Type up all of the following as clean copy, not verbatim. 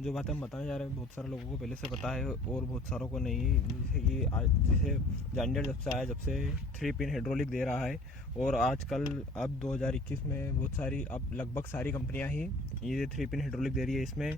जो बातें हम बताने जा रहे हैं बहुत सारे लोगों को पहले से पता है और बहुत सारों को नहीं। जैसे कि आज जैसे जॉन डीरे जब से आया, जब से 3 पिन हाइड्रोलिक दे रहा है, और आजकल अब 2021 में बहुत सारी, अब लगभग सारी कंपनियां ही ये 3 पिन हाइड्रोलिक दे रही है। इसमें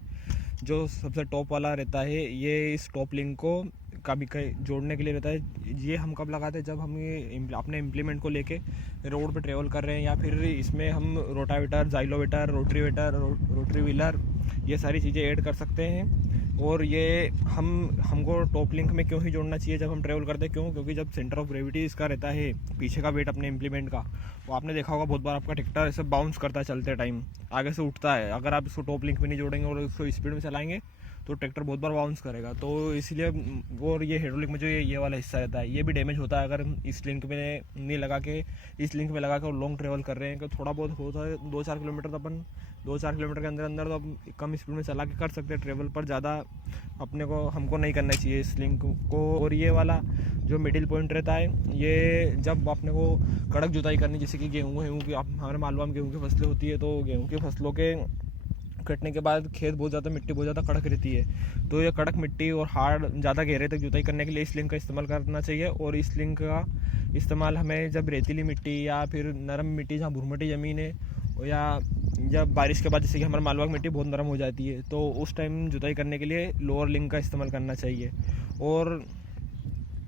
जो सबसे टॉप वाला रहता है, ये इस टॉप लिंक को कभी जोड़ने के लिए रहता है। ये हम कब लगाते हैं, जब हम ये अपने इम्प्लीमेंट को लेके रोड पे ट्रेवल कर रहे हैं, या फिर इसमें हम रोटावेटर, जाइलोवेटर, रोटरी व्हीलर, ये सारी चीज़ें ऐड कर सकते हैं। और ये हमको टॉप लिंक में क्यों ही जोड़ना चाहिए जब हम ट्रेवल करते हैं, क्योंकि जब सेंटर ऑफ ग्रेविटी इसका रहता है, पीछे का वेट अपने इम्प्लीमेंट का, वो आपने देखा होगा बहुत बार आपका ट्रैक्टर ऐसे बाउंस करता है चलते टाइम, आगे से उठता है। अगर आप इसको टॉप लिंक में नहीं जोड़ेंगे और इसको स्पीड में चलाएंगे तो ट्रैक्टर बहुत बार बाउंस करेगा। तो इसलिए, और ये हाइड्रोलिक में जो ये वाला हिस्सा रहता है, ये भी डैमेज होता है अगर हम इस लिंक में नहीं लगा के, इस लिंक में लगा के लॉन्ग ट्रेवल कर रहे हैं। तो थोड़ा बहुत होता है 2-4 किलोमीटर, तो अपन 2-4 किलोमीटर के अंदर तो हम कम स्पीड में चला के कर सकते हैं ट्रेवल, पर ज़्यादा हमको नहीं करना चाहिए इस लिंक को। और ये वाला जो मिडिल पॉइंट रहता है, ये जब अपने को कड़क जुताई करनी, जैसे कि गेहूँ की, हमारे मालवा में गेहूँ की फसलें होती है, तो गेहूँ की फसलों के कटने के बाद खेत बहुत ज़्यादा, मिट्टी बहुत ज़्यादा कड़क रहती है। तो ये कड़क मिट्टी और हार्ड, ज़्यादा गहरे तक जुताई करने के लिए इस लिंक का इस्तेमाल करना चाहिए। और इस लिंक का इस्तेमाल हमें जब रेतीली मिट्टी या फिर नरम मिट्टी, जहाँ भुरमटी ज़मीन है, या जब बारिश के बाद जैसे कि हमारे मालवा की मिट्टी बहुत नरम हो जाती है, तो उस टाइम जुताई करने के लिए लोअर लिंक का इस्तेमाल करना चाहिए। और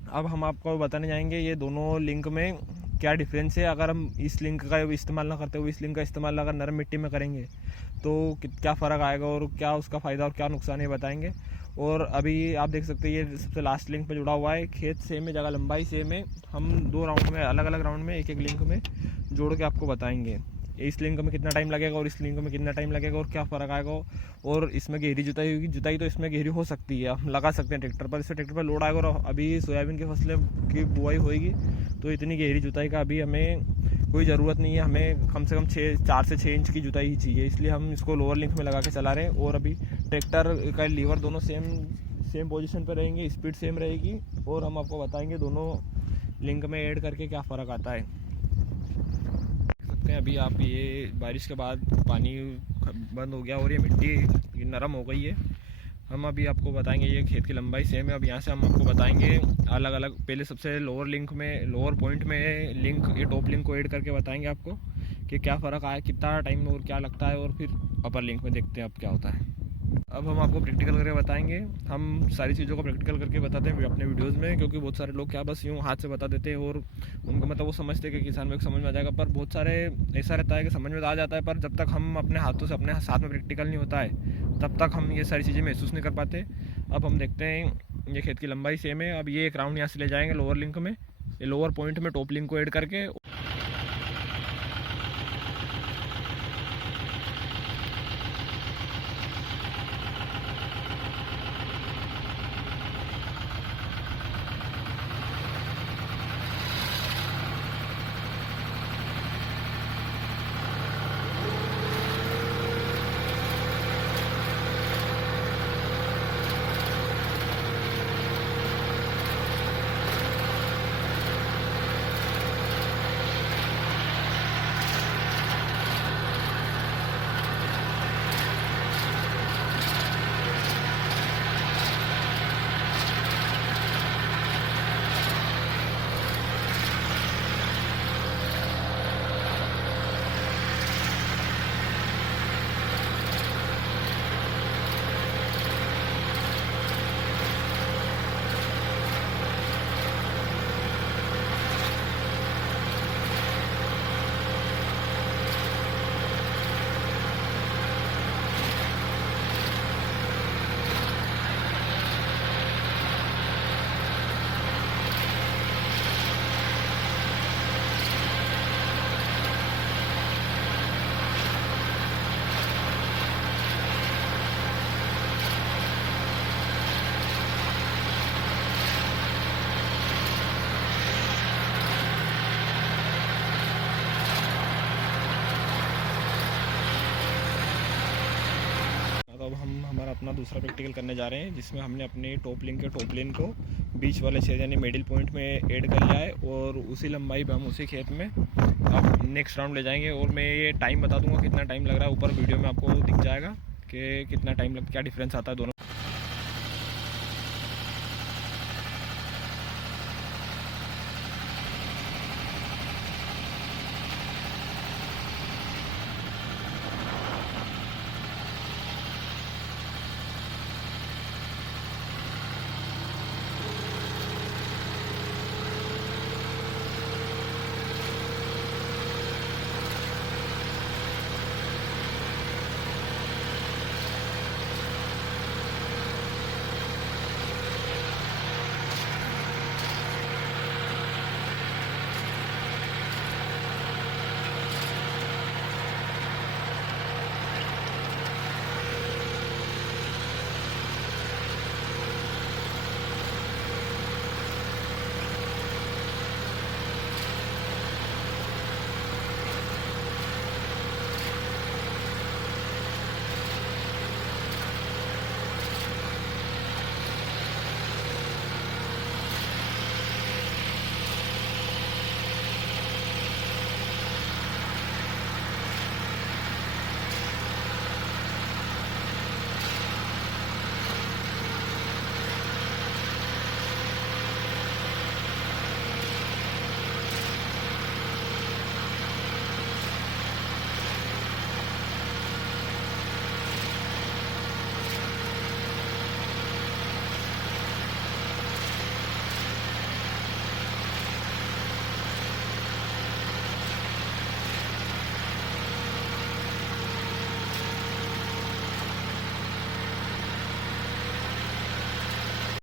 अब हम आपको बताने जाएंगे ये दोनों लिंक में क्या डिफरेंस है। अगर हम इस लिंक का इस्तेमाल ना करते हुए इस लिंक का इस्तेमाल अगर नरम मिट्टी में करेंगे तो क्या फ़र्क आएगा और क्या उसका फ़ायदा और क्या नुकसान है बताएंगे। और अभी आप देख सकते हैं ये सबसे लास्ट लिंक पे जुड़ा हुआ है, खेत सेम है, जगह लंबाई सेम है। हम 2 राउंड में, अलग अलग राउंड में, एक एक लिंक में जोड़ के आपको बताएंगे इस लिंक में कितना टाइम लगेगा और इस लिंक में कितना टाइम लगेगा और क्या फ़र्क आएगा। और इसमें गहरी जुताई होगी, जुताई तो इसमें गहरी हो सकती है, हम लगा सकते हैं ट्रैक्टर पर, इससे ट्रैक्टर पर लोड आएगा। और अभी सोयाबीन की फसलें की बुआई होएगी, तो इतनी गहरी जुताई का अभी हमें कोई ज़रूरत नहीं है। हमें कम से कम 4 से 6 इंच की जुताई ही चाहिए, इसलिए हम इसको लोअर लिंक में लगा के चला रहे हैं। और अभी ट्रैक्टर का लीवर दोनों सेम पोजीशन पर रहेंगे, स्पीड सेम रहेगी, और हम आपको बताएंगे दोनों लिंक में ऐड करके क्या फ़र्क आता है। देख सकते हैं अभी आप, ये बारिश के बाद पानी बंद हो गया और ये मिट्टी नरम हो गई है। हम अभी आपको बताएंगे, ये खेत की लंबाई सेम है। अब यहाँ से हम आपको बताएंगे अलग अलग, पहले सबसे लोअर लिंक में, लोअर पॉइंट में लिंक, ये टॉप लिंक को ऐड करके बताएंगे आपको कि क्या फ़र्क आया, कितना टाइम और क्या लगता है, और फिर अपर लिंक में देखते हैं अब क्या होता है। अब हम आपको प्रैक्टिकल करके बताएंगे। हम सारी चीज़ों को प्रैक्टिकल करके बताते हैं अपने वीडियोज़ में, क्योंकि बहुत सारे लोग क्या बस यूँ हाथ से बता देते हैं और उनको मतलब वो समझते हैं कि किसान को समझ में आ जाएगा, पर बहुत सारे ऐसा रहता है कि समझ में आ जाता है, पर जब तक हम अपने हाथों से, अपने साथ में प्रैक्टिकल नहीं होता है, तब तक हम ये सारी चीज़ें महसूस नहीं कर पाते। अब हम देखते हैं, ये खेत की लंबाई सेम है। अब ये एक राउंड यहाँ से ले जाएंगे लोअर लिंक में, ये लोअर पॉइंट में टॉप लिंक को ऐड करके। अब हम हमारा अपना दूसरा प्रैक्टिकल करने जा रहे हैं, जिसमें हमने अपने टॉप लिंक के टॉप लेन को बीच वाले छेद यानी मिडिल पॉइंट में ऐड कर लिया है, और उसी लंबाई पे हम उसी खेत में अब नेक्स्ट राउंड ले जाएंगे। और मैं ये टाइम बता दूंगा कितना टाइम लग रहा है, ऊपर वीडियो में आपको दिख जाएगा कि कितना टाइम लगता, क्या डिफरेंस आता है दोनों।